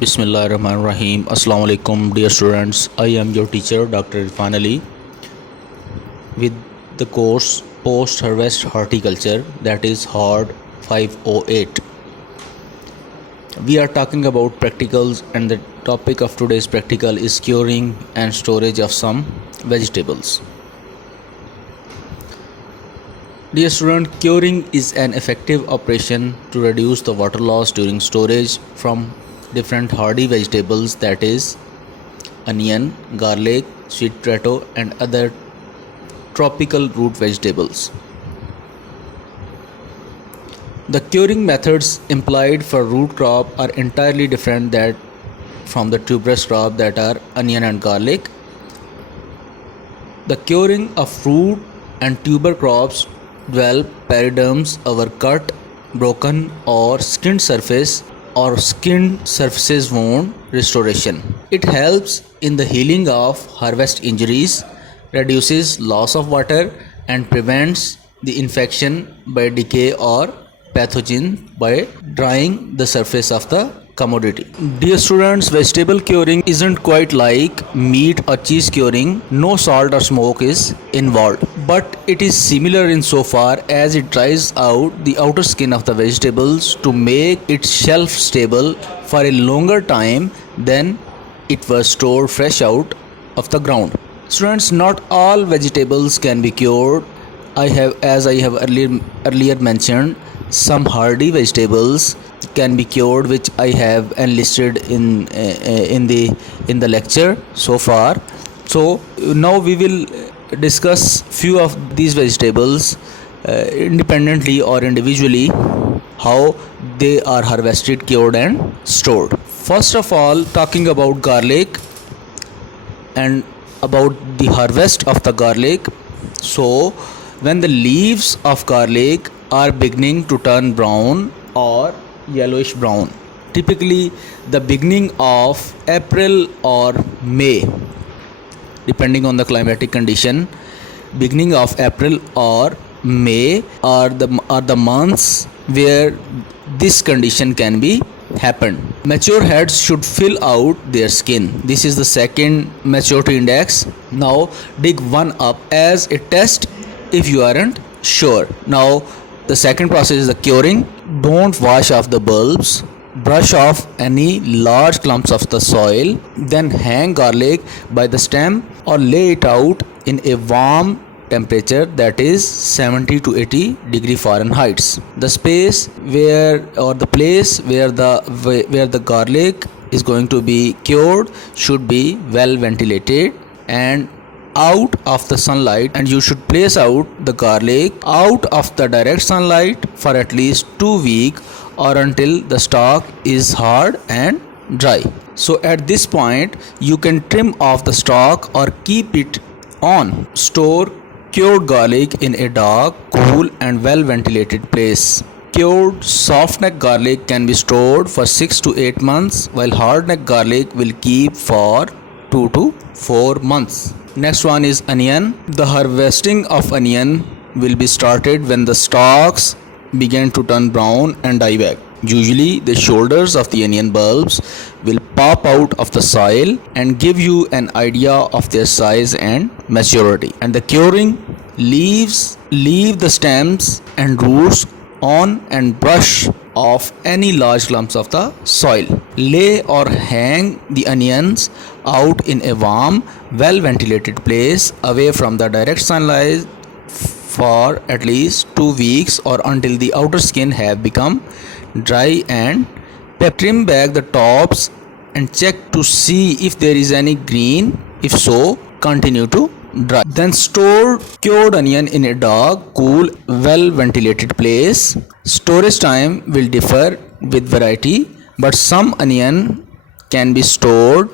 Bismillahirrahmanirrahim. Assalamu alaikum, dear students. I am your teacher, Dr. Irfan Ali, with the course Post Harvest Horticulture, that is HORD 508. We are talking about practicals, and the topic of today's practical is curing and storage of some vegetables. Dear student, curing is an effective operation to reduce the water loss during storage from different hardy vegetables, that is onion, garlic, sweet potato and other tropical root vegetables. The curing methods employed for root crop are entirely different that from the tuberous crop, that are onion and garlic. The curing of root and tuber crops develop paradigms over cut, broken or skinned surface or skinned surfaces wound restoration. It helps in the healing of harvest injuries, reduces loss of water and prevents the infection by decay or pathogen by drying the surface of the commodity. Dear students, vegetable curing isn't quite like meat or cheese curing. No salt or smoke is involved, but it is similar insofar as it dries out the outer skin of the vegetables to make it shelf stable for a longer time than it was stored fresh out of the ground. Students, not all vegetables can be cured. As I have earlier mentioned, some hardy vegetables can be cured, which I have enlisted in the lecture so far. So now we will discuss few of these vegetables independently or individually, how they are harvested, cured and stored. First of all, talking about garlic and about the harvest of the garlic. So when the leaves of garlic are beginning to turn brown or yellowish brown, typically the beginning of April or May, depending on the climatic condition, beginning of April or May are the months where this condition can be happened. Mature heads should fill out their skin. This is the second maturity index. Now dig one up as a test if you aren't sure. Now the second process is the curing. Don't wash off the bulbs. Brush off any large clumps of the soil. Then hang garlic by the stem or lay it out in a warm temperature, that is 70 to 80 degree Fahrenheit. The space where or the place where the garlic is going to be cured should be well ventilated and out of the sunlight, and you should place out the garlic out of the direct sunlight for at least 2 weeks or until the stalk is hard and dry. So at this point you can trim off the stalk or keep it on. Store cured garlic in a dark, cool and well ventilated place. Cured soft neck garlic can be stored for 6 to 8 months, while hard neck garlic will keep for 2 to 4 months. Next one is onion. The harvesting of onion will be started when the stalks begin to turn brown and die back. Usually the shoulders of the onion bulbs will pop out of the soil and give you an idea of their size and maturity. And the curing leave the stems and roots on and brush off any large clumps of the soil. Lay or hang the onions out in a warm, well ventilated place away from the direct sunlight for at least 2 weeks or until the outer skin have become dry and trim back the tops and check to see if there is any green. If so, continue to dry. Then store cured onion in a dark, cool, well ventilated place. Storage time will differ with variety, but some onion can be stored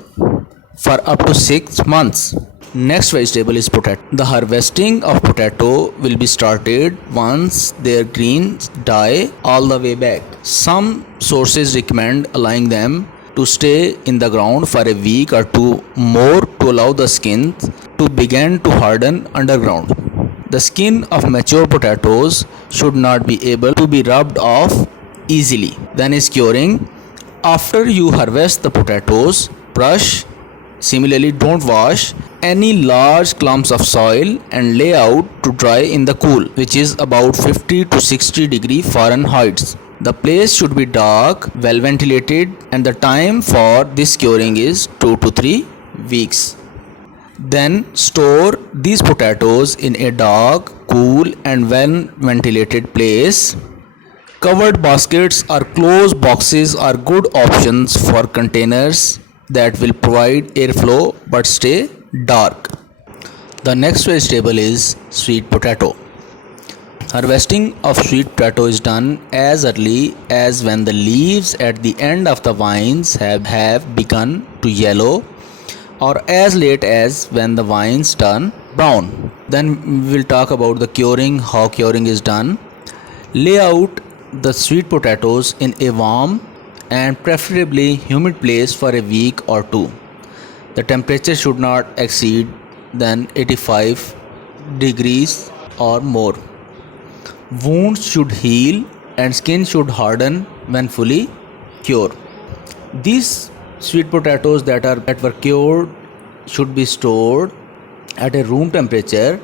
for up to 6 months. Next vegetable is potato. The harvesting of potato will be started once their greens die all the way back. Some sources recommend allowing them to stay in the ground for a week or two more to allow the skin to begin to harden underground. The skin of mature potatoes should not be able to be rubbed off easily. Then is curing. After you harvest the potatoes, brush, similarly don't wash any large clumps of soil and lay out to dry in the cool, which is about 50 to 60 degree Fahrenheit. The place should be dark, well ventilated, and the time for this curing is 2 to 3 weeks. Then store these potatoes in a dark, cool, and well ventilated place. Covered baskets or closed boxes are good options for containers that will provide airflow but stay dark. The next vegetable is sweet potato. Harvesting of sweet potato is done as early as when the leaves at the end of the vines have begun to yellow, or as late as when the vines turn brown. Then we will talk about the curing, how curing is done. Lay out the sweet potatoes in a warm and preferably humid place for a week or two. The temperature should not exceed than 85 degrees or more. Wounds should heal and skin should harden when fully cured. These sweet potatoes that were cured should be stored at a room temperature.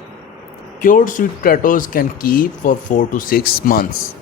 Cured sweet potatoes can keep for 4 to 6 months.